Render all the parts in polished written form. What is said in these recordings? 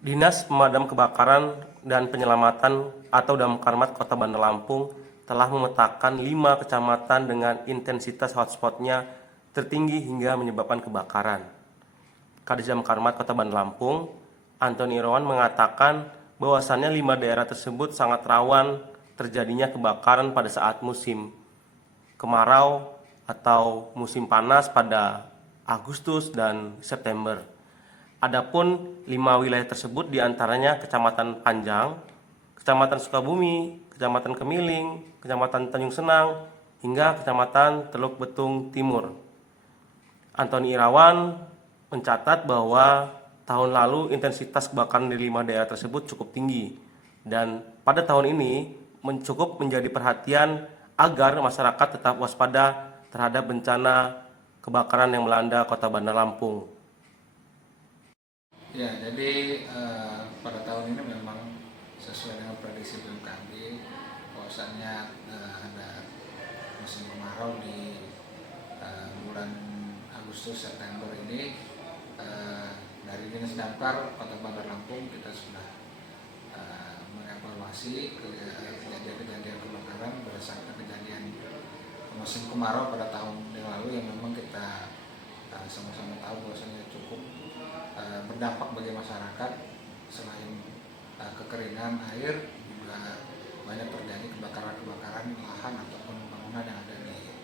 Dinas Pemadam Kebakaran dan Penyelamatan atau Damkarmat Kota Bandar Lampung telah memetakan 5 kecamatan dengan intensitas hotspotnya tertinggi hingga menyebabkan kebakaran. Kadis Damkarmat Kota Bandar Lampung, Antoni Irawan mengatakan bahwasannya 5 daerah tersebut sangat rawan terjadinya kebakaran pada saat musim kemarau atau musim panas pada Agustus dan September. Adapun 5 wilayah tersebut diantaranya Kecamatan Panjang, Kecamatan Sukabumi, Kecamatan Kemiling, Kecamatan Tanjung Senang, hingga Kecamatan Teluk Betung Timur. Antoni Irawan mencatat bahwa tahun lalu intensitas kebakaran di 5 daerah tersebut cukup tinggi, dan pada tahun ini cukup menjadi perhatian agar masyarakat tetap waspada terhadap bencana kebakaran yang melanda Kota Bandar Lampung. Ya, jadi pada tahun ini memang sesuai dengan prediksi BMKG, bahwasannya ada musim kemarau di bulan Agustus September ini. Dari Dinas Damkar Kota Bandar Lampung kita sudah mengevaluasi kejadian-kejadian kebakaran berdasarkan kejadian musim kemarau pada tahun yang lalu yang memang kita sama-sama tahu bahwasanya cukup berdampak bagi masyarakat. Selain kekeringan air, juga banyak terjadi kebakaran lahan ataupun bangunan yang ada di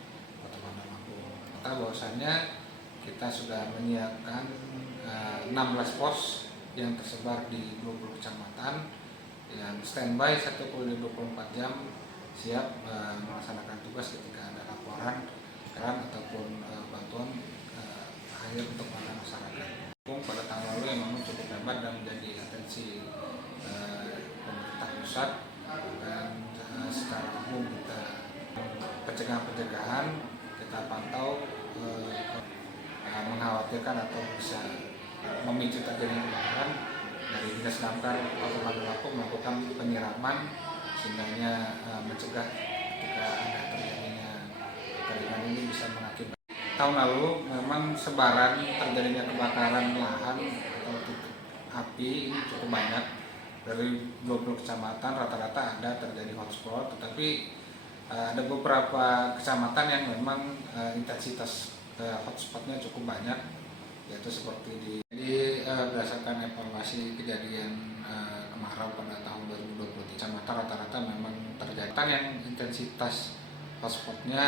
Kota Bandar Lampung. Maka bahwasannya kita sudah menyiapkan 16 pos yang tersebar di 20 kecamatan yang standby 1x24 jam siap melaksanakan tugas ketika ada laporan kebakaran ataupun bantuan air untuk para masyarakat. Pada tahun lalu yang memang cukup hebat dan menjadi atensi pemerintah pusat, dan secara umum kita pencegahan kita pantau mengkhawatirkan atau bisa memicu terjadinya kebakaran. Dari Dinas Damkar Kota Bandar Lampung melakukan penyiraman sehingga mencegah ketika ada terjadinya kekeringan ini bisa mengakibatkan. Tahun lalu memang sebaran terjadinya kebakaran lahan atau titik api ini cukup banyak. Dari 20 kecamatan rata-rata ada terjadi hotspot, tetapi ada beberapa kecamatan yang memang intensitas hotspotnya cukup banyak, yaitu seperti berdasarkan evaluasi kejadian kemarau pada tahun 2020, kecamatan rata-rata memang terjadi yang intensitas hotspotnya